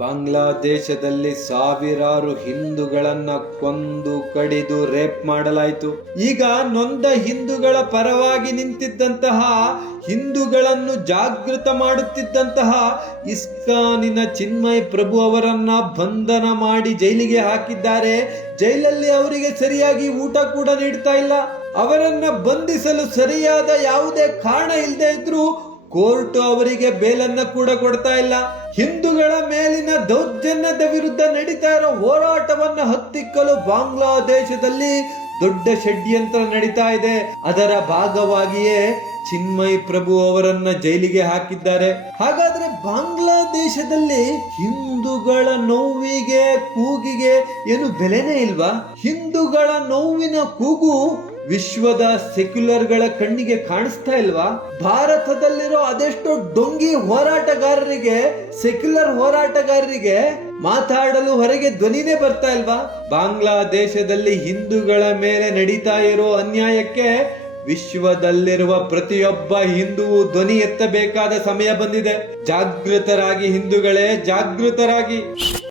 ಬಾಂಗ್ಲಾದೇಶದಲ್ಲಿ ಸಾವಿರಾರು ಹಿಂದೂಗಳನ್ನ ಕೊಂದು ಕಡಿದು ರೇಪ್ ಮಾಡಲಾಯಿತು. ಈಗ ನೊಂದ ಹಿಂದೂಗಳ ಪರವಾಗಿ ನಿಂತಿದ್ದಂತಹ, ಹಿಂದೂಗಳನ್ನು ಜಾಗೃತ ಮಾಡುತ್ತಿದ್ದಂತಹ ಇಸ್ಕಾನಿನ ಚಿನ್ಮಯ್ ಪ್ರಭು ಅವರನ್ನ ಬಂಧನ ಮಾಡಿ ಜೈಲಿಗೆ ಹಾಕಿದ್ದಾರೆ. ಜೈಲಲ್ಲಿ ಅವರಿಗೆ ಸರಿಯಾಗಿ ಊಟ ಕೂಡ ನೀಡ್ತಾ ಇಲ್ಲ. ಅವರನ್ನ ಬಂಧಿಸಲು ಸರಿಯಾದ ಯಾವುದೇ ಕಾರಣ ಇಲ್ಲದೆ ಇದ್ರೂ ಕೋರ್ಟ್ ಅವರಿಗೆ ಬೇಲನ್ನ ಕೂಡ ಕೊಡ್ತಾ ಇಲ್ಲ. ಹಿಂದೂಗಳ ಮೇಲಿನ ದೌರ್ಜನ್ಯದ ವಿರುದ್ಧ ನಡೀತಾ ಇರೋ ಹೋರಾಟವನ್ನ ಹತ್ತಿಕ್ಕಲು ಬಾಂಗ್ಲಾದೇಶದಲ್ಲಿ ದೊಡ್ಡ ಷಡ್ಯಂತ್ರ ನಡೀತಾ ಇದೆ. ಅದರ ಭಾಗವಾಗಿಯೇ ಚಿನ್ಮಯ್ ಪ್ರಭು ಅವರನ್ನ ಜೈಲಿಗೆ ಹಾಕಿದ್ದಾರೆ. ಹಾಗಾದ್ರೆ ಬಾಂಗ್ಲಾದೇಶದಲ್ಲಿ ಹಿಂದೂಗಳ ನೋವಿಗೆ, ಕೂಗಿಗೆ ಏನು ಬೆಲೆನೇ ಇಲ್ವಾ? ಹಿಂದೂಗಳ ನೋವಿನ ಕೂಗು ವಿಶ್ವದ ಸೆಕ್ಯುಲರ್ಗಳ ಕಣ್ಣಿಗೆ ಕಾಣಿಸ್ತಾ ಇಲ್ವಾ? ಭಾರತದಲ್ಲಿರೋ ಅದೆಷ್ಟೋ ಡೊಂಗಿ ಹೋರಾಟಗಾರರಿಗೆ, ಸೆಕ್ಯುಲರ್ ಹೋರಾಟಗಾರರಿಗೆ ಮಾತಾಡಲು ಹೊರಗೆ ಧ್ವನಿನೇ ಬರ್ತಾ ಇಲ್ವಾ? ಬಾಂಗ್ಲಾದೇಶದಲ್ಲಿ ಹಿಂದೂಗಳ ಮೇಲೆ ನಡೀತಾ ಇರೋ ಅನ್ಯಾಯಕ್ಕೆ ವಿಶ್ವದಲ್ಲಿರುವ ಪ್ರತಿಯೊಬ್ಬ ಹಿಂದೂವು ಧ್ವನಿ ಎತ್ತಬೇಕಾದ ಸಮಯ ಬಂದಿದೆ. ಜಾಗೃತರಾಗಿ ಹಿಂದೂಗಳೇ, ಜಾಗೃತರಾಗಿ.